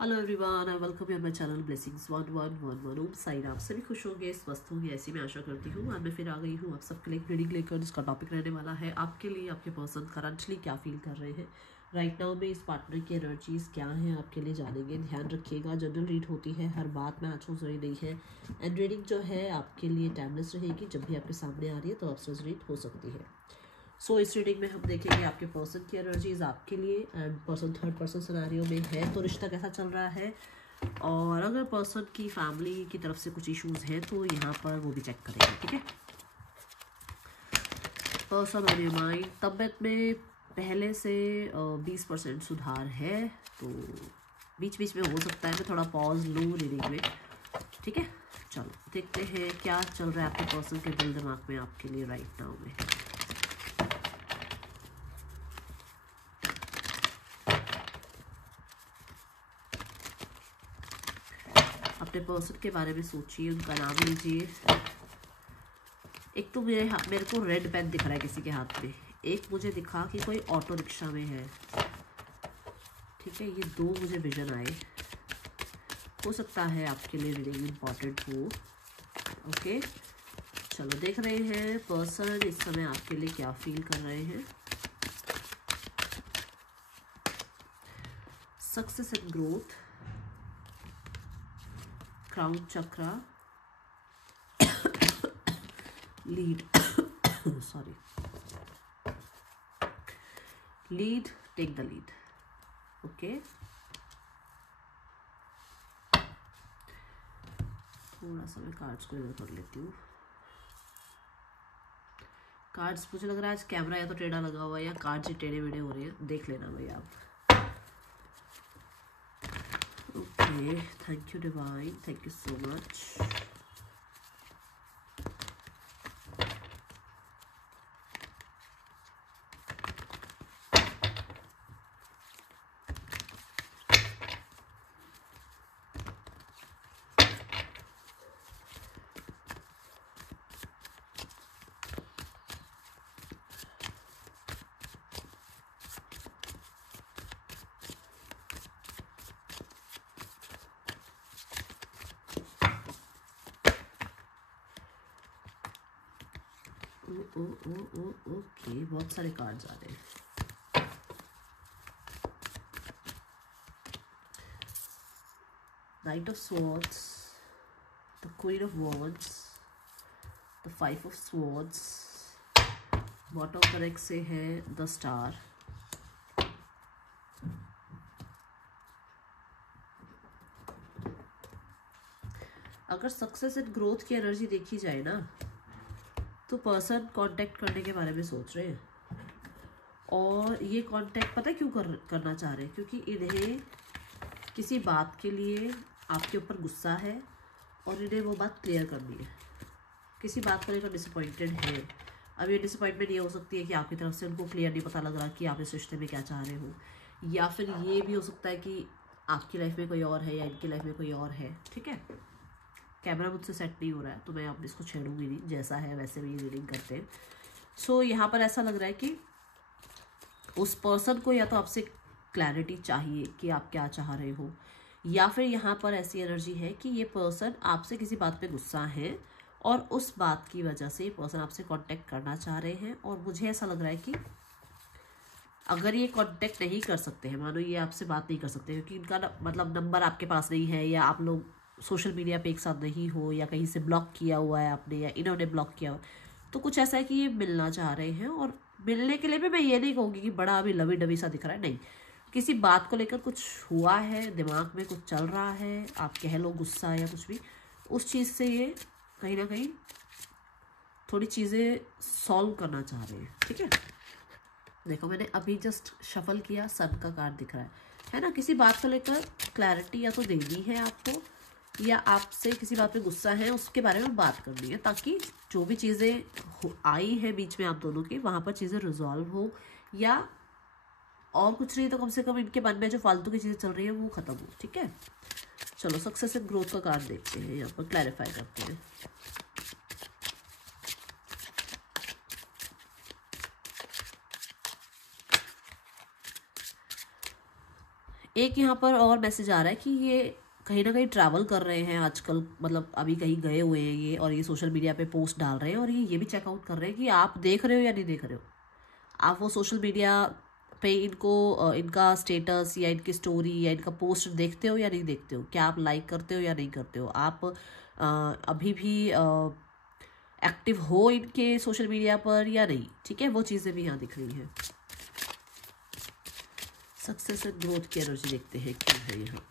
Hello everyone, I welcome you on my channel blessings 1111 ओम साई राम। सभी खुश होंगे, स्वस्थ होंगे, ऐसी मैं आशा करती हूँ। आज मैं फिर आ गई हूँ आप सबके लिए रीडिंग लेकर, जिसका टॉपिक रहने वाला है आपके लिए आपके पर्सन करंटली क्या फील कर रहे हैं राइट नाउ में। इस पार्टनर की एनर्जीज क्या हैं आपके लिए जानेंगे। ध्यान रखिएगा, जनरल रीड होती है, हर बात में आंसू जरूरी नहीं है। एंड रीडिंग जो है आपके लिए टाइमलेस रहेगी, जब भी आपके सामने आ रही है तो ऑप्शन रीड हो सकती है। सो इस रीडिंग में हम देखेंगे आपके पर्सन की एनर्जीज आपके लिए। And person third person scenario में है तो रिश्ता कैसा चल रहा है, और अगर पर्सन की फैमिली की तरफ से कुछ इश्यूज हैं तो यहाँ पर वो भी चेक करेंगे। ठीक है। पर्सन ऑन योर माइंड, तबीयत में पहले से 20% सुधार है, तो बीच बीच में हो सकता है मैं थोड़ा पॉज लूँ रीडिंग में। ठीक है, चलो देखते हैं क्या चल रहा है आपके पर्सन के दिल दिमाग में आपके लिए राइट नाउ में। अपने पर्सन के बारे में सोचिए, उनका नाम लीजिए। एक तो मेरे को रेड पेन दिख रहा है किसी के हाथ में, एक मुझे दिखा कि कोई ऑटो रिक्शा में है। ठीक है, ये दो मुझे विजन आए। हो सकता है आपके लिए रीडिंग इम्पॉर्टेंट हो। ओके, चलो देख रहे हैं पर्सन इस समय आपके लिए क्या फील कर रहे हैं। Success and growth, crown chakra, lead sorry, lead, take the lead. Okay, थोड़ा सा मैं कार्ड्स को इधर कर लेती हूँ। कार्ड्स मुझे लग रहा है आज कैमरा या तो टेढ़ा लगा हुआ है या कार्ड्स ही टेढ़े मेढ़े हो रहे हैं, देख लेना भाई आप। Okay, thank you divine, thank you so much. Okay, बहुत सारे कार्ड्स आ रहे हैं। Night of swords, the queen of wands, the five of swords, bottom correct से है द स्टार। अगर सक्सेस एंड ग्रोथ की एनर्जी देखी जाए ना, तो पर्सन कांटेक्ट करने के बारे में सोच रहे हैं, और ये कांटेक्ट पता है क्यों करना चाह रहे हैं, क्योंकि इन्हें किसी बात के लिए आपके ऊपर गुस्सा है और इन्हें वो बात क्लियर करनी है। किसी बात को लेकर डिसअपॉइंटेड है। अब ये डिसअपॉइंटमेंट ये हो सकती है कि आपकी तरफ से उनको क्लियर नहीं पता लग रहा कि आप इस रिश्ते में क्या चाह रहे हो, या फिर ये भी हो सकता है कि आपकी लाइफ में कोई और है या इनकी लाइफ में कोई और है। ठीक है, कैमरा मुझसे सेट नहीं हो रहा है तो मैं अब इसको छेड़ूंगी नहीं, जैसा है वैसे भी रीडिंग करते हैं। सो यहाँ पर ऐसा लग रहा है कि उस पर्सन को या तो आपसे क्लैरिटी चाहिए कि आप क्या चाह रहे हो, या फिर यहाँ पर ऐसी एनर्जी है कि ये पर्सन आपसे किसी बात पे गुस्सा है और उस बात की वजह से पर्सन आपसे कांटेक्ट करना चाह रहे हैं। और मुझे ऐसा लग रहा है कि अगर ये कांटेक्ट नहीं कर सकते हैं, मानो ये आपसे बात नहीं कर सकते क्योंकि इनका मतलब नंबर आपके पास नहीं है, या आप लोग सोशल मीडिया पे एक साथ नहीं हो, या कहीं से ब्लॉक किया हुआ है आपने या इन्होंने ब्लॉक किया हुआ, तो कुछ ऐसा है कि ये मिलना चाह रहे हैं। और मिलने के लिए भी मैं ये नहीं कहूँगी कि बड़ा अभी लवी डवी सा दिख रहा है, नहीं, किसी बात को लेकर कुछ हुआ है, दिमाग में कुछ चल रहा है, आप कह लो गुस्सा या कुछ भी, उस चीज़ से ये कहीं ना कहीं थोड़ी चीज़ें सॉल्व करना चाह रहे हैं। ठीक है, देखो मैंने अभी जस्ट शफल किया, सन का कार्ड दिख रहा है ना। किसी बात को लेकर क्लैरिटी या तो देनी है आपको, या आपसे किसी बात पे गुस्सा है उसके बारे में बात करनी है, ताकि जो भी चीज़ें आई है बीच में आप दोनों के, वहाँ पर चीज़ें रिजॉल्व हो, या और कुछ नहीं तो कम से कम इनके मन में जो फालतू की चीज़ें चल रही है वो ख़त्म हो। ठीक है, चलो सक्सेस एंड ग्रोथ का कार्ड देखते हैं, यहाँ पर क्लैरिफाई करते हैं। एक यहाँ पर और मैसेज आ रहा है कि ये कहीं ना कहीं ट्रैवल कर रहे हैं आजकल, मतलब अभी कहीं गए हुए हैं ये, और ये सोशल मीडिया पे पोस्ट डाल रहे हैं, और ये भी चेकआउट कर रहे हैं कि आप देख रहे हो या नहीं देख रहे हो। आप वो सोशल मीडिया पे इनको इनका स्टेटस या इनकी स्टोरी या इनका पोस्ट देखते हो या नहीं देखते हो, क्या आप लाइक करते हो या नहीं करते हो, आप अभी भी एक्टिव हो इनके सोशल मीडिया पर या नहीं, ठीक है। वो चीज़ें भी यहाँ दिख रही हैं। सक्सेस एंड ग्रोथ की एनर्जी देखते हैं क्या है यहाँ।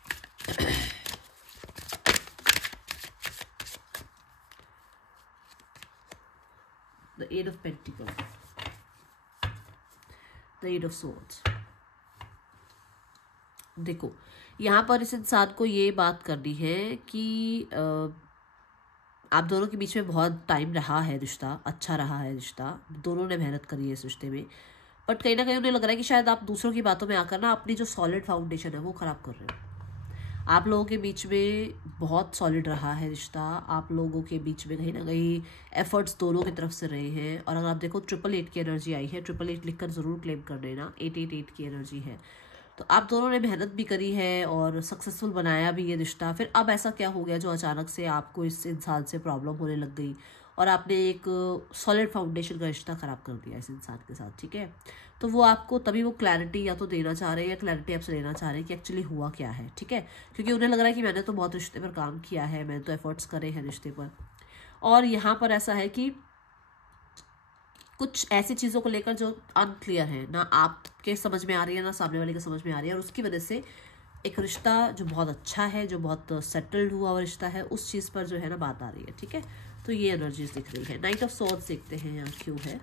The eight of pentacles, the eight of swords. देखो यहाँ पर इस इंसान को ये बात करनी है कि आप दोनों के बीच में बहुत टाइम रहा है, रिश्ता अच्छा रहा है, रिश्ता दोनों ने मेहनत करी है इस रिश्ते में, बट कहीं ना कहीं उन्हें लग रहा है कि शायद आप दूसरों की बातों में आकर ना अपनी जो सॉलिड फाउंडेशन है वो ख़राब कर रहे हो। आप लोगों के बीच में बहुत सॉलिड रहा है रिश्ता, आप लोगों के बीच में कहीं ना कहीं एफर्ट्स दोनों की तरफ से रहे हैं। और अगर आप देखो 888 की एनर्जी आई है, 888 लिखकर ज़रूर क्लेम कर लेना, 888 की एनर्जी है। तो आप दोनों ने मेहनत भी करी है और सक्सेसफुल बनाया भी ये रिश्ता। फिर अब ऐसा क्या हो गया जो अचानक से आपको इस इंसान से प्रॉब्लम होने लग गई और आपने एक सॉलिड फाउंडेशन का रिश्ता ख़राब कर दिया इस इंसान के साथ, ठीक है। तो वो आपको तभी वो क्लैरिटी या तो देना चाह रहे हैं या क्लैरिटी आपसे लेना चाह रहे हैं कि एक्चुअली हुआ क्या है, ठीक है। क्योंकि उन्हें लग रहा है कि मैंने तो बहुत रिश्ते पर काम किया है, मैंने तो एफर्ट्स करे हैं रिश्ते पर। और यहाँ पर ऐसा है कि कुछ ऐसी चीज़ों को लेकर जो अनक्लियर है, ना आपके समझ में आ रही है ना सामने वाले के समझ में आ रही है, और उसकी वजह से एक रिश्ता जो बहुत अच्छा है, जो बहुत सेटल्ड हुआ हुआ रिश्ता है, उस चीज़ पर जो है ना बात आ रही है, ठीक है। तो ये एनर्जीज दिख रही है। नाइट ऑफ सॉर्ड्स देखते हैं यहाँ क्यों है।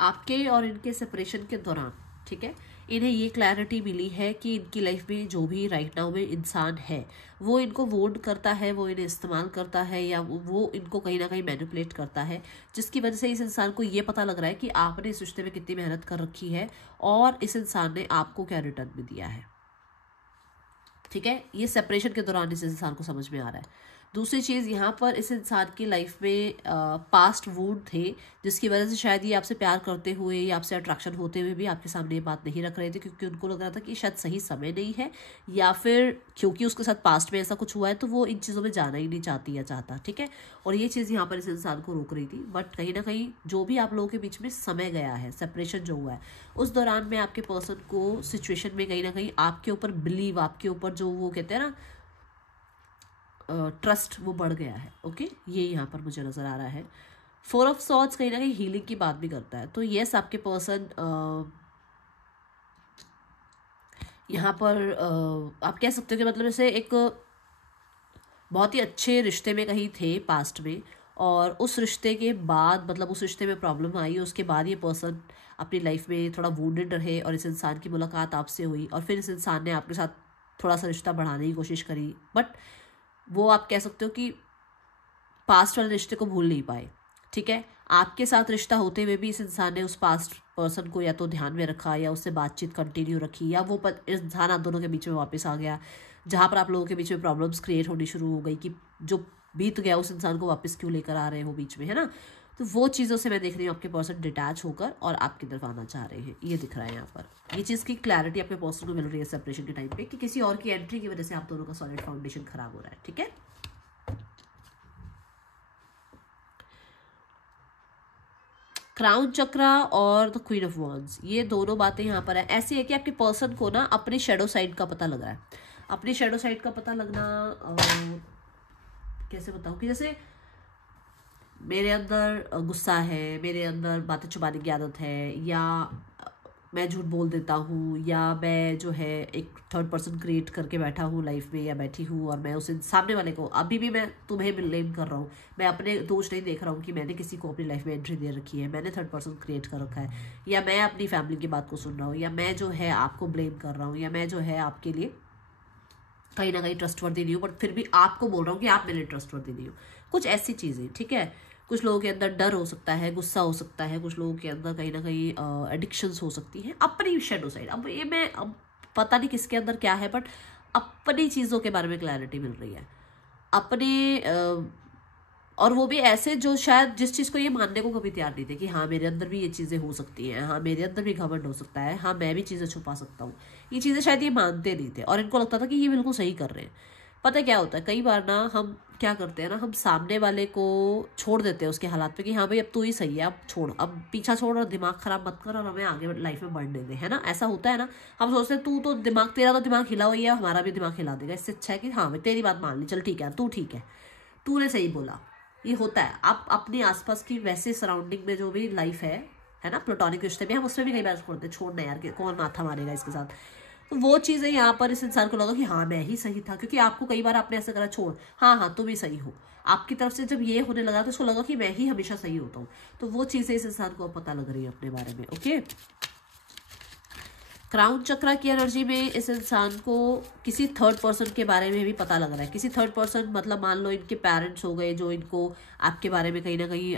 आपके और इनके सेपरेशन के दौरान, ठीक है, इन्हें ये क्लैरिटी मिली है कि इनकी लाइफ में जो भी राइट नाउ में इंसान है वो इनको वोट करता है, वो इन्हें इस्तेमाल करता है, या वो इनको कहीं ना कहीं मैनिपुलेट करता है, जिसकी वजह से इस इंसान को ये पता लग रहा है कि आपने इस रिश्ते में कितनी मेहनत कर रखी है और इस इंसान ने आपको क्या रिटर्न में दिया है, ठीक है। ये सेपरेशन के दौरान इस इंसान को समझ में आ रहा है। दूसरी चीज़, यहाँ पर इस इंसान की लाइफ में पास्ट वुंड थे जिसकी वजह से शायद ये आपसे प्यार करते हुए या आपसे अट्रैक्शन होते हुए भी आपके सामने ये बात नहीं रख रहे थे, क्योंकि उनको लग रहा था कि शायद सही समय नहीं है, या फिर क्योंकि उसके साथ पास्ट में ऐसा कुछ हुआ है तो वो इन चीज़ों में जाना ही नहीं चाहती या चाहता, ठीक है। और ये चीज़ यहाँ पर इस इंसान को रोक रही थी। बट कहीं ना कहीं जो भी आप लोगों के बीच में समय गया है, सेपरेशन जो हुआ है, उस दौरान में आपके पर्सन को सिचुएशन में कहीं ना कहीं आपके ऊपर बिलीव, आपके ऊपर जो वो कहते हैं ना ट्रस्ट, वो बढ़ गया है। ओके, ये यहाँ पर मुझे नज़र आ रहा है। 4 ऑफ सॉर्ड्स कहीं ना कहीं हीलिंग की बात भी करता है। तो यस, आपके पर्सन यहाँ पर आप कह सकते हो कि मतलब जैसे एक बहुत ही अच्छे रिश्ते में कहीं थे पास्ट में, और उस रिश्ते के बाद मतलब उस रिश्ते में प्रॉब्लम आई, उसके बाद ये पर्सन अपनी लाइफ में थोड़ा वुंडेड रहे और इस इंसान की मुलाकात आपसे हुई, और फिर इस इंसान ने आपके साथ थोड़ा सा रिश्ता बढ़ाने की कोशिश करी, बट वो आप कह सकते हो कि पास्ट वाले रिश्ते को भूल नहीं पाए, ठीक है। आपके साथ रिश्ता होते हुए भी इस इंसान ने उस पास्ट पर्सन को या तो ध्यान में रखा या उससे बातचीत कंटिन्यू रखी, या वो इंसान आप दोनों के बीच में वापस आ गया, जहाँ पर आप लोगों के बीच में प्रॉब्लम्स क्रिएट होनी शुरू हो गई कि जो बीत गया उस इंसान को वापस क्यों लेकर आ रहे हो बीच में, है ना। तो वो चीज़ों से मैं देख रही हूँ आपके पर्सन डिटैच होकर और आपकी तरफ आना चाह रहे हैं, ये दिख रहा है यहाँ पर। ये चीज़ की क्लैरिटी अपने पर्सन को मिल रही है सेपरेशन के टाइम पे कि किसी और की एंट्री की वजह से आप दोनों का सॉलिड फाउंडेशन खराब हो रहा है, ठीक है। क्राउन चक्रा और द क्वीन ऑफ वॉन्ड्स, ये दोनों बातें यहाँ पर है। ऐसी है कि आपके पर्सन को ना अपने शेडो साइड का पता लग रहा है। अपनी शेडो साइड का पता लगना कैसे बताऊँ, कि जैसे मेरे अंदर गुस्सा है, मेरे अंदर बातें छुपाने की आदत है, या मैं झूठ बोल देता हूँ, या मैं जो है एक थर्ड पर्सन क्रिएट करके बैठा हूँ लाइफ में या बैठी हूँ, और मैं उस सामने वाले को, अभी भी मैं तुम्हें ब्लेम कर रहा हूँ, मैं अपने दोष नहीं देख रहा हूँ कि मैंने किसी को अपनी लाइफ में एंट्री दे रखी है, मैंने थर्ड पर्सन क्रिएट कर रखा है, या मैं अपनी फैमिली की बात को सुन रहा हूँ, या मैं जो है आपको ब्लेम कर रहा हूँ, या मैं जो है आपके लिए कहीं ना कहीं ट्रस्टवर्दी नहीं हूँ, बट फिर भी आपको बोल रहा हूँ कि आप मेरे ट्रस्टवर्दी नहीं हो। कुछ ऐसी चीज़ें, ठीक है, कुछ लोगों के अंदर डर हो सकता है, गुस्सा हो सकता है, कुछ लोगों के अंदर कहीं ना कहीं एडिक्शंस हो सकती हैं, अपनी शेडो साइड। अब ये मैं अब पता नहीं किसके अंदर क्या है, बट अपनी चीज़ों के बारे में क्लैरिटी मिल रही है, अपने और वो भी ऐसे जो शायद जिस चीज़ को ये मानने को कभी तैयार नहीं थे कि हाँ मेरे अंदर भी ये चीज़ें हो सकती हैं, हाँ मेरे अंदर भी घमंड हो सकता है, हाँ मैं भी चीज़ें छुपा सकता हूँ। ये चीज़ें शायद ये मानते नहीं थे और इनको लगता था कि ये बिल्कुल सही कर रहे हैं। पता क्या होता है, कई बार ना हम क्या करते हैं ना, हम सामने वाले को छोड़ देते हैं उसके हालात पे कि हाँ भाई अब तू ही सही है, अब छोड़, अब पीछा छोड़ और दिमाग खराब मत कर और हमें आगे लाइफ में बढ़ने दे, है ना। ऐसा होता है ना, हम सोचते हैं तू तो दिमाग, तेरा तो दिमाग हिला हुआ है, हमारा भी दिमाग हिला देगा, इससे अच्छा है कि हाँ भाई तेरी बात मान ली, चल ठीक है तू ठीक है, तूने सही बोला। ये होता है। आप अपने आसपास की वैसे सराउंडिंग में जो भी लाइफ है ना, प्लेटोनिक रिश्ते में हम उसमें भी कई बार छोड़ते हैं, छोड़ना यार कौन माथा मारेगा इसके साथ। तो वो चीज़ें यहाँ पर इस इंसान को लगा कि हाँ मैं ही सही था, क्योंकि आपको कई बार आपने ऐसा करा, छोड़ हाँ हाँ तुम ही सही हो, आपकी तरफ से जब ये होने लगा तो उसको लगा कि मैं ही हमेशा सही होता हूँ। तो वो चीज़ें इस इंसान को पता लग रही है अपने बारे में। ओके, क्राउन चक्रा की एनर्जी में इस इंसान को किसी थर्ड पर्सन के बारे में भी पता लग रहा है। किसी थर्ड पर्सन मतलब मान लो इनके पेरेंट्स हो गए जो इनको आपके बारे में कहीं ना कहीं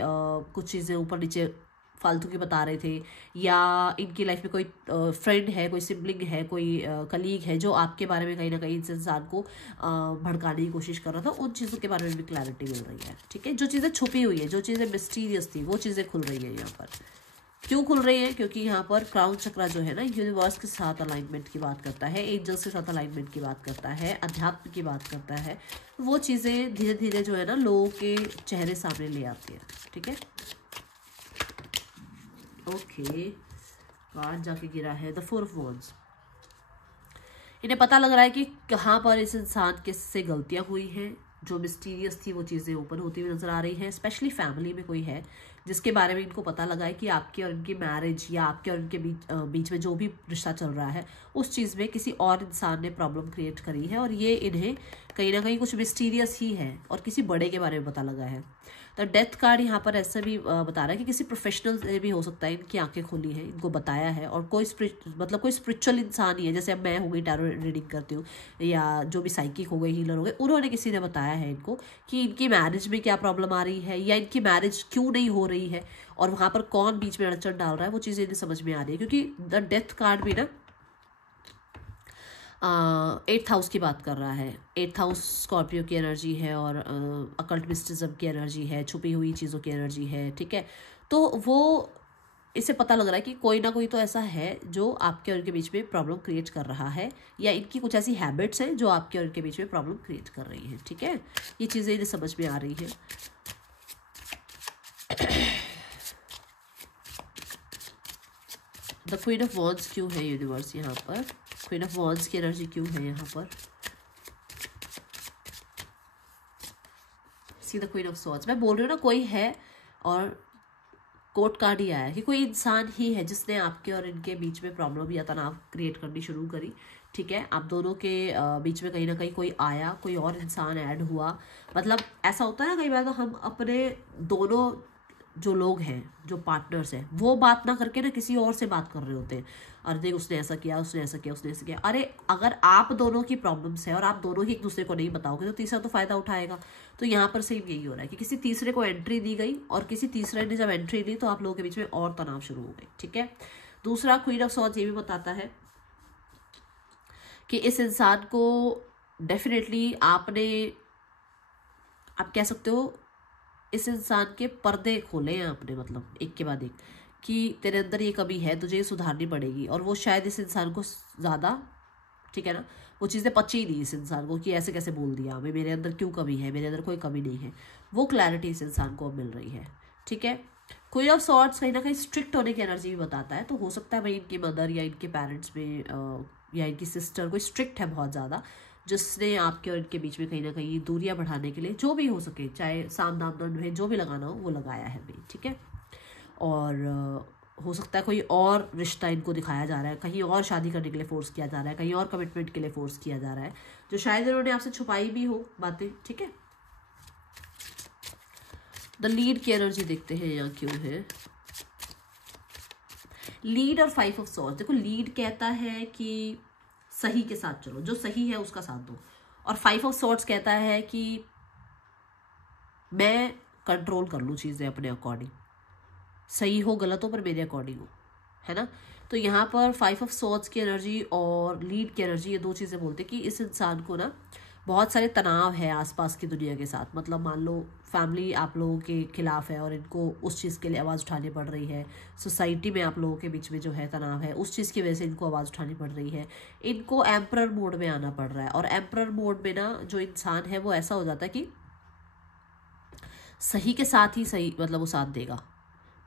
कुछ चीज़ें ऊपर नीचे फालतू की बता रहे थे, या इनकी लाइफ में कोई फ्रेंड है, कोई सिबलिंग है, कोई कलीग है जो आपके बारे में कहीं ना कहीं इस इंसान को भड़काने की कोशिश कर रहा था। उन चीज़ों के बारे में भी क्लैरिटी मिल रही है। ठीक है, जो चीज़ें छुपी हुई है, जो चीज़ें मिस्टीरियस थी, वो चीज़ें खुल रही है यहाँ पर। क्यों खुल रही है? क्योंकि यहाँ पर क्राउन चक्रा जो है ना, यूनिवर्स के साथ अलाइनमेंट की बात करता है, एंजल्स के साथ अलाइनमेंट की बात करता है, अध्यात्म की बात करता है। वो चीज़ें धीरे धीरे जो है ना लोगों के चेहरे सामने ले आती है। ठीक है, ओके, कार्ड जाके गिरा है द 4 ऑफ वॉन्ड्स। इन्हें पता लग रहा है कि कहाँ पर इस इंसान के से गलतियाँ हुई हैं, जो मिस्टीरियस थी वो चीज़ें ओपन होती हुई नजर आ रही हैं। स्पेशली फैमिली में कोई है जिसके बारे में इनको पता लगा है कि आपके और इनकी मैरिज या आपके और इनके बीच में जो भी रिश्ता चल रहा है उस चीज़ में किसी और इंसान ने प्रॉब्लम क्रिएट करी है, और ये इन्हें कहीं ना कहीं कुछ मिस्टीरियस ही है और किसी बड़े के बारे में पता लगा है। तो डेथ कार्ड यहाँ पर ऐसा भी बता रहा है कि किसी प्रोफेशनल से भी हो सकता है इनकी आंखें खुली हैं, इनको बताया है, और कोई मतलब कोई स्पिरिचुअल इंसान ही है, जैसे अब मैं हो गई टैरो रीडिंग करती हूँ, या जो भी साइकिक हो गए, हीलर हो गए, उन्होंने किसी ने बताया है इनको कि इनकी मैरिज में क्या प्रॉब्लम आ रही है, या इनकी मैरिज क्यों नहीं हो रही है, और वहाँ पर कौन बीच में अड़चन डाल रहा है, वो चीज़ें इन्हें समझ में आ रही है। क्योंकि द डेथ कार्ड भी ना 8th हाउस की बात कर रहा है। 8th हाउस स्कॉर्पियो की एनर्जी है और अकल्ट मिस्टिज्म की एनर्जी है, छुपी हुई चीज़ों की एनर्जी है। ठीक है, तो वो इससे पता लग रहा है कि कोई ना कोई तो ऐसा है जो आपके और इनके बीच में प्रॉब्लम क्रिएट कर रहा है, या इनकी कुछ ऐसी हैबिट्स हैं जो आपके और इनके बीच में प्रॉब्लम क्रिएट कर रही हैं। ठीक है, ये चीज़ें इन्हें समझ में आ रही हैं। द क्वीन ऑफ वॉन्ड्स क्यों है यूनिवर्स यहाँ पर? क्वीन ऑफ वॉन्ड्स की एनर्जी क्यों है यहाँ पर? See the queen of swords. मैं बोल रही हूँ ना, कोई है, और कोर्ट कार्ड ही आया कि कोई इंसान ही है जिसने आपके और इनके बीच में प्रॉब्लम या तनाव क्रिएट करनी शुरू करी। ठीक है, आप दोनों के बीच में कहीं ना कहीं कोई आया, कोई और इंसान ऐड हुआ। मतलब ऐसा होता है ना कई बार, तो हम अपने दोनों जो लोग हैं, जो पार्टनर्स हैं, वो बात ना करके ना किसी और से बात कर रहे होते हैं। अरे देख उसने ऐसा किया, उसने ऐसा किया, उसने ऐसा किया। अरे अगर आप दोनों की प्रॉब्लम्स है और आप दोनों ही एक दूसरे को नहीं बताओगे तो तीसरा तो फायदा उठाएगा। तो यहाँ पर सेम यही हो रहा है कि किसी तीसरे को एंट्री दी गई, और किसी तीसरे ने जब एंट्री ली तो आप लोगों के बीच में और तनाव शुरू हो गए। ठीक है, दूसरा क्वीन ऑफ सॉर्ड्स ये भी बताता है कि इस इंसान को डेफिनेटली आप कह सकते हो इस इंसान के पर्दे खोले हैं आपने, मतलब एक के बाद एक, कि तेरे अंदर ये कमी है, तुझे ये सुधारनी पड़ेगी। और वो शायद इस इंसान को ज़्यादा, ठीक है ना, वो चीज़ें पची नहीं इस इंसान को कि ऐसे कैसे बोल दिया हमें, मेरे अंदर क्यों कमी है, मेरे अंदर कोई कमी नहीं है। वो क्लैरिटी इस इंसान को अब मिल रही है। ठीक है, क्वीन ऑफ सॉर्ड्स कहीं ना कहीं स्ट्रिक्ट होने की एनर्जी भी बताता है। तो हो सकता है भाई इनकी मदर या इनके पेरेंट्स में या इनकी सिस्टर कोई स्ट्रिक्ट है बहुत ज़्यादा, जिसने आपके और इनके बीच में कहीं ना कहीं दूरियां बढ़ाने के लिए जो भी हो सके, चाहे साम दाम दंड में जो भी लगाना हो वो लगाया है भाई। ठीक है, और हो सकता है कोई और रिश्ता इनको दिखाया जा रहा है, कहीं और शादी करने के लिए फोर्स किया जा रहा है, कहीं और कमिटमेंट के लिए फोर्स किया जा रहा है, जो शायद इन्होंने आपसे छुपाई भी हो बातें। ठीक है, द लीड की एनर्जी देखते हैं यहाँ क्यों है। लीड और 5 ऑफ सॉर्ड्स। देखो, लीड कहता है कि सही के साथ चलो, जो सही है उसका साथ दो, और 5 ऑफ सॉर्ड्स कहता है कि मैं कंट्रोल कर लूँ चीज़ें अपने अकॉर्डिंग, सही हो गलत हो पर मेरे अकॉर्डिंग हो, है ना। तो यहाँ पर 5 ऑफ सॉर्ड्स की एनर्जी और लीड की एनर्जी, ये दो चीज़ें बोलते हैं कि इस इंसान को ना बहुत सारे तनाव है आसपास की दुनिया के साथ। मतलब मान लो फैमिली आप लोगों के खिलाफ है और इनको उस चीज़ के लिए आवाज़ उठानी पड़ रही है, सोसाइटी में आप लोगों के बीच में जो है तनाव है, उस चीज़ की वजह से इनको आवाज़ उठानी पड़ रही है। इनको एम्परर मोड में आना पड़ रहा है, और एम्परर मोड में ना जो इंसान है वो ऐसा हो जाता है कि सही के साथ ही सही, मतलब वो साथ देगा,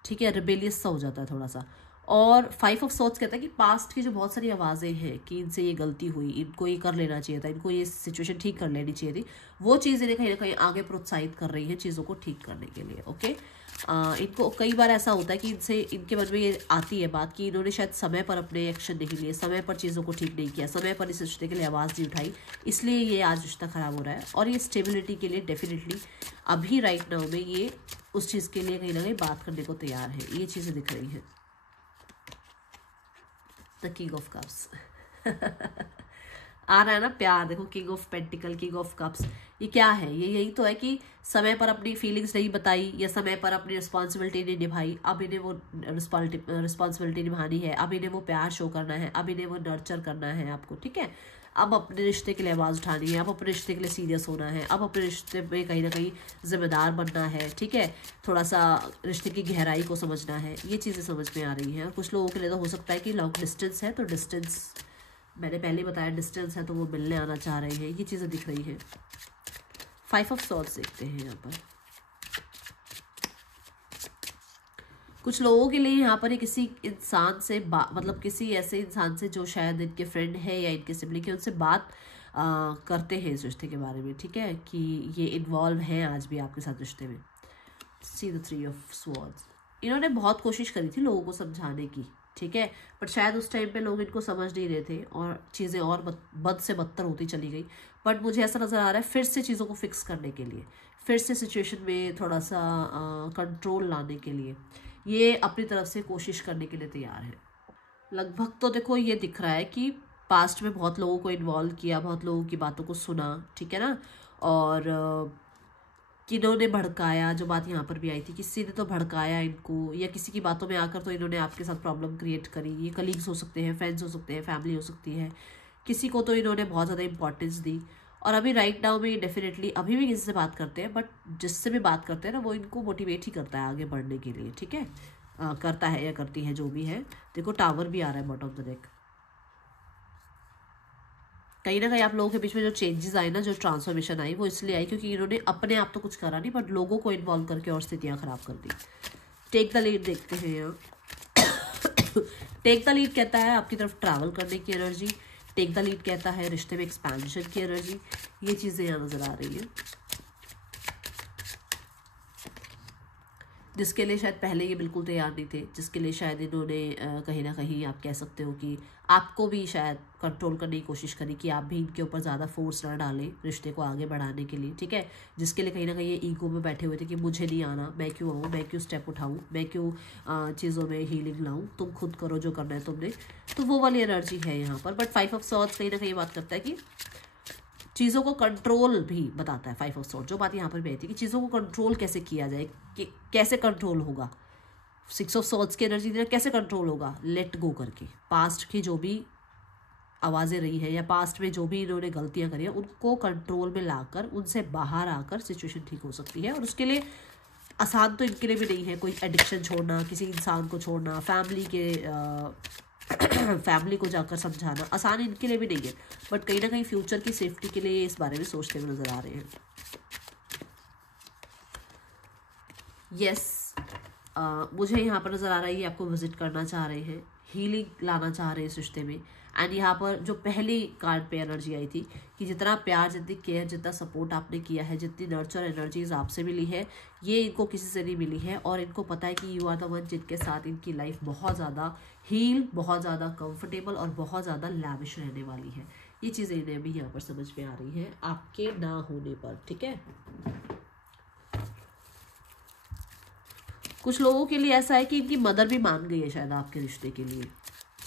ठीक है, रिबेलियस सा हो जाता है थोड़ा सा। और 5 ऑफ सॉर्ड्स कहता है कि पास्ट की जो बहुत सारी आवाज़ें हैं कि इनसे ये गलती हुई, इनको ये कर लेना चाहिए था, इनको ये सिचुएशन ठीक कर लेनी चाहिए थी, वो चीज़ इन्हें कहीं ना कहीं आगे प्रोत्साहित कर रही है चीज़ों को ठीक करने के लिए। ओके, इनको कई बार ऐसा होता है कि इनसे इनके मन में ये आती है बात कि इन्होंने शायद समय पर अपने एक्शन नहीं लिए, समय पर चीज़ों को ठीक नहीं किया, समय पर इस रिश्ते के लिए आवाज़ नहीं उठाई, इसलिए ये आज रिश्ता ख़राब हो रहा है। और ये स्टेबिलिटी के लिए डेफिनेटली अभी राइट नाउ में ये उस चीज़ के लिए कहीं ना कहीं बात करने को तैयार है। ये चीज़ें दिख रही हैं। द किंग ऑफ कप्स आ रहा है ना प्यार, देखो king of pentacle, king of cups, ये क्या है? ये यही तो है कि समय पर अपनी फीलिंग्स नहीं बताई या समय पर अपनी रिस्पॉन्सिबिलिटी नहीं निभाई, अब इन्हें वो रिस्पॉन्सिबिलिटी निभानी है, अब इन्हें वो प्यार शो करना है, अब इन्हें वो नर्चर करना है आपको, ठीक है। अब अपने रिश्ते के लिए आवाज़ उठानी है, अब अपने रिश्ते के लिए सीरियस होना है, अब अपने रिश्ते में कहीं ना कहीं जिम्मेदार बनना है, ठीक है, थोड़ा सा रिश्ते की गहराई को समझना है। ये चीज़ें समझ में आ रही हैं। और कुछ लोगों के लिए तो हो सकता है कि लॉन्ग डिस्टेंस है, तो डिस्टेंस मैंने पहले बताया डिस्टेंस है, तो वो मिलने आना चाह रहे हैं, ये चीज़ें दिख रही हैं। 5 ऑफ सॉर्ड्स देखते हैं यहाँ पर। कुछ लोगों के लिए यहाँ पर किसी इंसान से मतलब किसी ऐसे इंसान से जो शायद इनके फ्रेंड है या इनके सिबलिंग है, उनसे बात करते हैं इस रिश्ते के बारे में, ठीक है, कि ये इन्वॉल्व हैं आज भी आपके साथ रिश्ते में। See the 3 of swords. इन्होंने बहुत कोशिश करी थी लोगों को समझाने की, ठीक है, बट शायद उस टाइम पे लोग इनको समझ नहीं रहे थे और चीज़ें और बद से बदतर होती चली गई। बट मुझे ऐसा नज़र आ रहा है फिर से चीज़ों को फिक्स करने के लिए, फिर से सिचुएशन में थोड़ा सा कंट्रोल लाने के लिए ये अपनी तरफ से कोशिश करने के लिए तैयार है। लगभग तो देखो ये दिख रहा है कि पास्ट में बहुत लोगों को इन्वॉल्व किया, बहुत लोगों की बातों को सुना, ठीक है ना, और किन्होंने भड़काया, जो बात यहाँ पर भी आई थी, किसी ने तो भड़काया इनको, या किसी की बातों में आकर तो इन्होंने आपके साथ प्रॉब्लम क्रिएट करी। ये कलीग्स हो सकते हैं, फ्रेंड्स हो सकते हैं, फैमिली हो सकती है, किसी को तो इन्होंने बहुत ज़्यादा इंपॉर्टेंस दी। और अभी राइट नाउ में डेफिनेटली अभी भी किसी से बात करते हैं, बट जिससे भी बात करते हैं ना वो इनको मोटिवेट ही करता है आगे बढ़ने के लिए, ठीक है, करता है या करती है जो भी है। देखो टावर भी आ रहा है बॉटम ऑफ द डेक। कहीं ना कहीं आप लोगों के बीच में जो चेंजेस आए ना, जो ट्रांसफॉर्मेशन आई, वो इसलिए आई क्योंकि इन्होंने अपने आप तो कुछ करा नहीं, बट लोगों को इन्वॉल्व करके और स्थितियाँ खराब कर दी। टेक द लीड देखते हैं यहाँ। टेक द लीड कहता है आपकी तरफ ट्रैवल करने की एनर्जी, टेक द लीड कहता है रिश्ते में एक्सपेंशन की एनर्जी। ये चीज़ें यहाँ नजर आ रही हैं, जिसके लिए शायद पहले ये बिल्कुल तैयार नहीं थे, जिसके लिए शायद इन्होंने कहीं ना कहीं आप कह सकते हो कि आपको भी शायद कंट्रोल करने की कोशिश करी कि आप भी इनके ऊपर ज़्यादा फोर्स ना डालें रिश्ते को आगे बढ़ाने के लिए, ठीक है, जिसके लिए कहीं ना कहीं ये ईगो में बैठे हुए थे कि मुझे नहीं आना, मैं क्यों आऊँ, मैं क्यों स्टेप उठाऊँ, मैं क्यों चीज़ों में हीलिंग लाऊँ, तुम खुद करो जो करना है तुमने। तो वो वाली एनर्जी है यहाँ पर। बट 5 ऑफ सॉर्ड्स कहीं ना कहीं बात करता है कि चीज़ों को कंट्रोल भी बताता है। 5 ऑफ सॉर्ड्स जो बात यहाँ पर भी आई थी कि चीज़ों को कंट्रोल कैसे किया जाए, कि कैसे कंट्रोल होगा। 6 ऑफ सॉर्ड्स की एनर्जी देना, कैसे कंट्रोल होगा, लेट गो करके। पास्ट की जो भी आवाज़ें रही है या पास्ट में जो भी इन्होंने गलतियाँ करी हैं उनको कंट्रोल में लाकर उनसे बाहर आकर सिचुएशन ठीक हो सकती है। और उसके लिए आसान तो इनके लिए भी नहीं है कोई एडिक्शन छोड़ना, किसी इंसान को छोड़ना, फैमिली को जाकर समझाना आसान इनके लिए भी नहीं है। बट कहीं ना कहीं फ्यूचर की सेफ्टी के लिए इस बारे में सोचते हुए नजर आ रहे हैं। यस, मुझे यहाँ पर नज़र आ रहा है ये आपको विजिट करना चाह रहे हैं, हीलिंग लाना चाह रहे हैं इस रिश्ते में। एंड यहाँ पर जो पहली कार्ड पे एनर्जी आई थी कि जितना प्यार, जितनी केयर, जितना सपोर्ट आपने किया है, जितनी नर्चर एनर्जीज आपसे मिली है, ये इनको किसी से नहीं मिली है। और इनको पता है कि यू आर द वन जिनके साथ इनकी लाइफ बहुत ज़्यादा हील, बहुत ज़्यादा कंफर्टेबल और बहुत ज़्यादा लैविश रहने वाली है। ये चीज़ें इन्हें भी यहाँ पर समझ में आ रही है आपके ना होने पर, ठीक है। कुछ लोगों के लिए ऐसा है कि इनकी मदर भी मान गई है शायद आपके रिश्ते के लिए,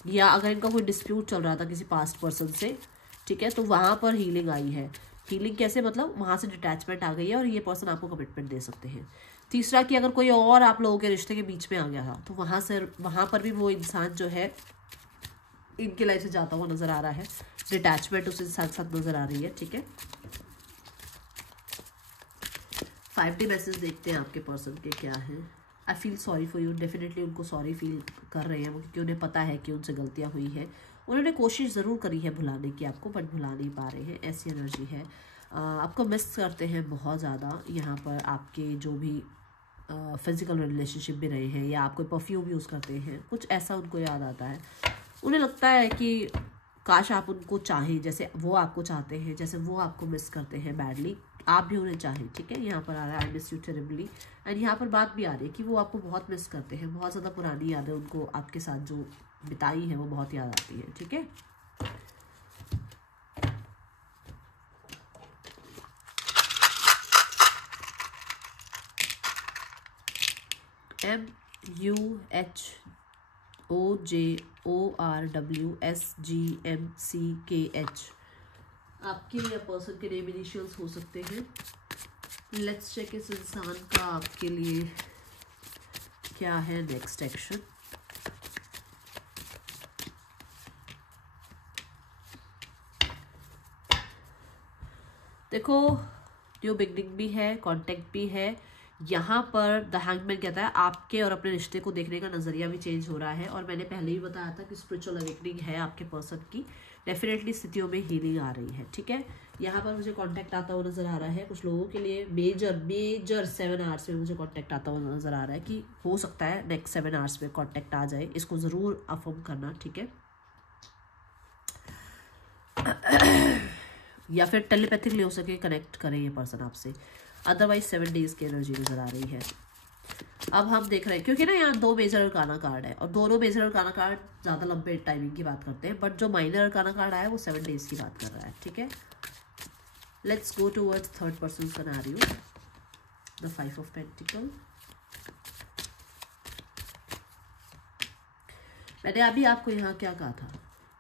या अगर इनका कोई डिस्प्यूट चल रहा था किसी पास्ट पर्सन से, ठीक है, तो वहाँ पर हीलिंग आई है। हीलिंग कैसे, मतलब वहाँ से डिटैचमेंट आ गई है और ये पर्सन आपको कमिटमेंट दे सकते हैं। तीसरा कि अगर कोई और आप लोगों के रिश्ते के बीच में आ गया था तो वहाँ पर भी वो इंसान जो है इनकी लाइफ से जाता हुआ नज़र आ रहा है, डिटैचमेंट उसके साथ साथ नज़र आ रही है। ठीक है, 5D मैसेज देखते हैं आपके पर्सन के क्या हैं। I feel sorry for you, definitely उनको सॉरी फील कर रहे हैं वो, क्योंकि उन्हें पता है कि उनसे गलतियाँ हुई है। उन्होंने कोशिश ज़रूर करी है भुलाने की आपको, बट भुला नहीं पा रहे हैं, ऐसी एनर्जी है। आपको मिस करते हैं बहुत ज़्यादा। यहाँ पर आपके जो भी फिजिकल रिलेशनशिप भी रहे हैं, या आप कोई परफ्यूम यूज़ करते हैं, कुछ ऐसा उनको याद आता है। उन्हें लगता है कि काश आप उनको चाहें जैसे वो आपको चाहते हैं, जैसे वो आपको मिस करते हैं बैडली, आप भी उन्हें चाहें। ठीक है, यहाँ पर आ रहा है I miss you terribly, and यहाँ पर बात भी आ रही है कि वो आपको बहुत मिस करते हैं। बहुत ज़्यादा पुरानी यादें उनको आपके साथ जो बिताई है वो बहुत याद आती है। ठीक है, MUHOJORWSGMCKH आपके या पर्सन के नेम इनिशियल्स हो सकते हैं। लेट्स चेक इस इंसान का आपके लिए क्या है नेक्स्ट एक्शन। देखो, न्यू बिगनिंग भी है, कॉन्टेक्ट भी है। यहाँ पर द हैंगमैन कहता है आपके और अपने रिश्ते को देखने का नज़रिया भी चेंज हो रहा है, और मैंने पहले ही बताया था कि स्पिरिचुअल अवेकनिंग है आपके पर्सन की। डेफिनेटली स्थितियों में हीलिंग आ रही है। ठीक है, यहाँ पर मुझे कांटेक्ट आता हुआ नज़र आ रहा है कुछ लोगों के लिए। मेजर 7 आवर्स में मुझे कांटेक्ट आता हुआ नज़र आ रहा है कि हो सकता है नेक्स्ट 7 आवर्स में कांटेक्ट आ जाए। इसको ज़रूर अफर्म करना। ठीक है, या फिर टेलीपैथिकली हो सके कनेक्ट करें ये पर्सन आपसे, अदरवाइज 7 डेज की एनर्जी नज़र आ रही है। अब हम देख रहे हैं, क्योंकि ना यहाँ 2 मेजर अरकाना कार्ड है, और दोनों मेजर अरकाना कार्ड ज़्यादा लंबे टाइमिंग की बात करते हैं, बट जो माइनर अरकाना कार्ड आया है वो 7 डेज की बात कर रहा है। ठीक है, let's go towards third person scenario, the 5 of pentacle. मैंने अभी आपको यहाँ क्या कहा था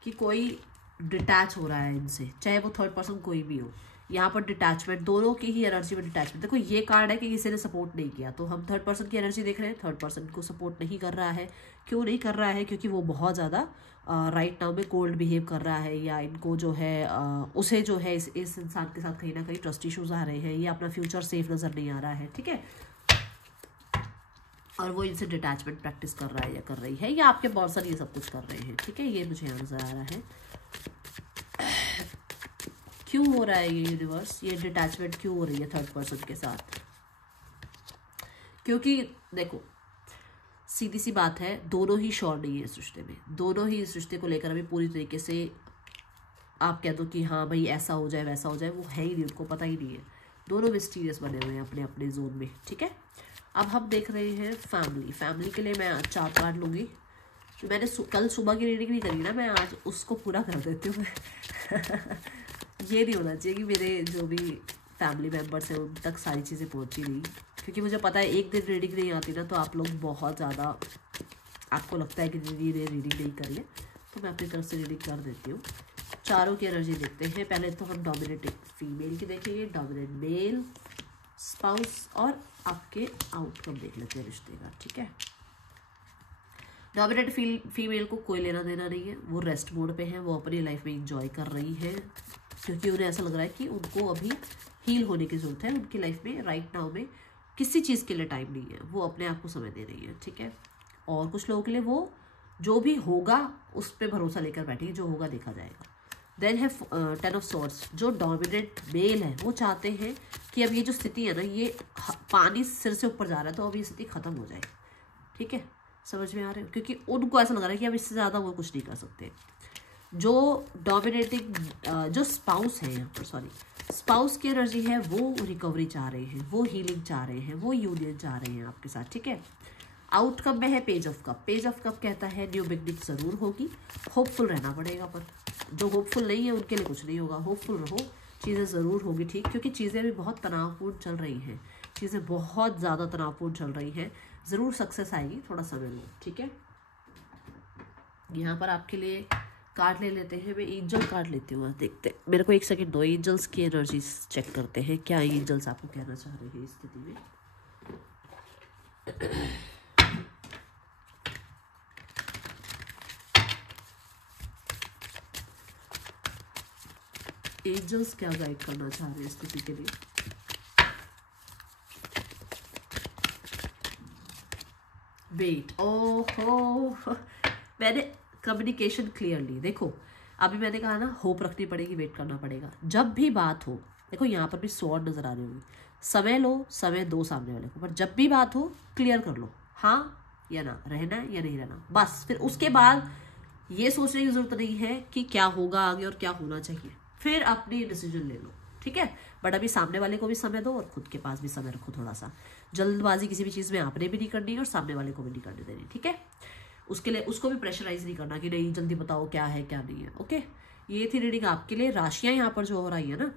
कि कोई डिटैच हो रहा है इनसे, चाहे वो थर्ड पर्सन कोई भी हो। यहाँ पर डिटैचमेंट, दोनों की ही एनर्जी में डिटैचमेंट। देखो, ये कार्ड है कि किसी ने सपोर्ट नहीं किया, तो हम थर्ड पर्सन की एनर्जी देख रहे हैं। थर्ड पर्सन को सपोर्ट नहीं कर रहा है। क्यों नहीं कर रहा है? क्योंकि वो बहुत ज़्यादा राइट नाउ में कोल्ड बिहेव कर रहा है, या इनको जो है उसे जो है इस इंसान के साथ कहीं ना कहीं ट्रस्ट इशूज आ रहे हैं, या अपना फ्यूचर सेफ नज़र नहीं आ रहा है। ठीक है, और वो इनसे डिटैचमेंट प्रैक्टिस कर रहा है या कर रही है, या आपके पर्सन ये सब कुछ कर रहे हैं। ठीक है, ये मुझे यहाँ नज़र आ रहा है। क्यों हो रहा है ये यूनिवर्स, ये डिटैचमेंट क्यों हो रही है थर्ड पर्सन के साथ? क्योंकि देखो, सीधी सी बात है, दोनों ही श्योर नहीं है इस रिश्ते में। दोनों ही इस रिश्ते को लेकर अभी पूरी तरीके से आप कह दो कि हाँ भाई ऐसा हो जाए वैसा हो जाए, वो है ही नहीं, उनको पता ही नहीं है। दोनों मिस्टीरियस बने हुए हैं अपने अपने जोन में। ठीक है, अब हम देख रहे हैं फैमिली। फैमिली के लिए मैं 4 कार्ड लूँगी। जो मैंने कल सुबह की रीडिंग नहीं करी ना, मैं आज उसको पूरा कर देती हूँ। ये नहीं होना चाहिए कि मेरे जो भी फैमिली मेम्बर्स हैं उन तक सारी चीज़ें पहुँची नहीं, क्योंकि मुझे पता है एक दिन रीडिंग नहीं आती ना तो आप लोग बहुत ज़्यादा, आपको लगता है कि दीदी ने रीडिंग नहीं करी है, तो मैं अपनी तरफ से रीडिंग कर देती हूँ। चारों की एनर्जी देखते हैं। पहले तो हम डोमिनेटिंग फीमेल की देखेंगे, डोमिनेट मेल, स्पाउस, और आपके आउटकम देख लेते हैं रिश्ते का। ठीक है, डोमिनेट फीमेल को कोई लेना देना नहीं है, वो रेस्ट मोड पे है, वो अपनी लाइफ में इंजॉय कर रही है, क्योंकि उन्हें ऐसा लग रहा है कि उनको अभी हील होने की ज़रूरत है। उनकी लाइफ में राइट नाउ में किसी चीज़ के लिए टाइम नहीं है, वो अपने आप को समय दे रही है। ठीक है, और कुछ लोगों के लिए वो जो भी होगा उस पर भरोसा लेकर बैठेगी, जो होगा देखा जाएगा। देन है 10 ऑफ सॉर्ड्स। जो डोमिनेंट मेल है वो चाहते हैं कि अब ये जो स्थिति है ना, ये पानी सिर से ऊपर जा रहा है, तो अब ये स्थिति खत्म हो जाए। ठीक है, समझ में आ रहे हो? क्योंकि उनको ऐसा लग रहा है कि अब इससे ज़्यादा वो कुछ नहीं कर सकते। जो डोमिनेटिंग जो स्पाउस है, यहाँ पर सॉरी स्पाउस की एनर्जी है, वो रिकवरी चाह रहे हैं, वो हीलिंग चाह रहे हैं, वो यूनियन चाह रहे हैं आपके साथ। ठीक है, आउटकम में है page of cup. Page of cup कहता है न्यू बिगनिंग ज़रूर होगी, होपफुल रहना पड़ेगा, पर जो होपफुल नहीं है उनके लिए कुछ नहीं होगा। होपफुल रहो, चीज़ें ज़रूर होगी ठीक, क्योंकि चीज़ें भी बहुत तनावपूर्ण चल रही हैं, चीज़ें बहुत ज़्यादा तनावपूर्ण चल रही हैं। ज़रूर सक्सेस आएगी, थोड़ा समय लो। ठीक है, यहाँ पर आपके लिए कार्ड ले लेते हैं। मैं एंजल कार्ड लेती हूँ, देखते हैं। मेरे को 1 सेकंड दो, एंजल्स की एनर्जी चेक करते हैं, क्या एंजल्स आपको कहना चाह रहे हैं इस स्थिति में। एंजल्स क्या गाइड करना चाह रहे हैं स्थिति के लिए? वेट, ओहो, मैंने कम्युनिकेशन क्लियरली, देखो अभी मैंने कहा ना, होप रखनी पड़ेगी, वेट करना पड़ेगा। जब भी बात हो, देखो यहाँ पर भी स्वॉर्ड नजर आ रही होगी, समय लो, समय दो सामने वाले को, पर जब भी बात हो क्लियर कर लो, हाँ या ना, रहना है या नहीं रहना, बस। फिर उसके बाद ये सोचने की जरूरत नहीं है कि क्या होगा आगे और क्या होना चाहिए, फिर अपनी डिसीजन ले लो, ठीक है। बट अभी सामने वाले को भी समय दो और खुद के पास भी समय रखो थोड़ा सा। जल्दबाजी किसी भी चीज़ में आपने भी नहीं करनी और सामने वाले को भी नहीं करने देनी, ठीक है। उसके लिए उसको भी प्रेशराइज नहीं करना कि नहीं जल्दी बताओ क्या है क्या नहीं है, ओके। ये थी रीडिंग आपके लिए। राशियां यहाँ पर जो हो रही है ना,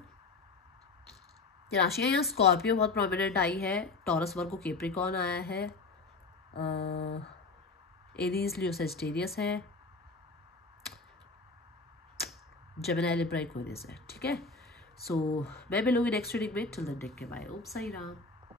राशियां यहाँ स्कॉर्पियो बहुत प्रोमिनेंट आई है, टॉरस वर्गो कैप्रिकॉर्न आया है, एरीज लियो सेजिटेरियस है, जेमिनी लिब्रा एक्वेरियस है, ठीक है। सो मैं मिलूंगी नेक्स्ट रीडिंग में। Till then take care, bye, Om Sai Ram.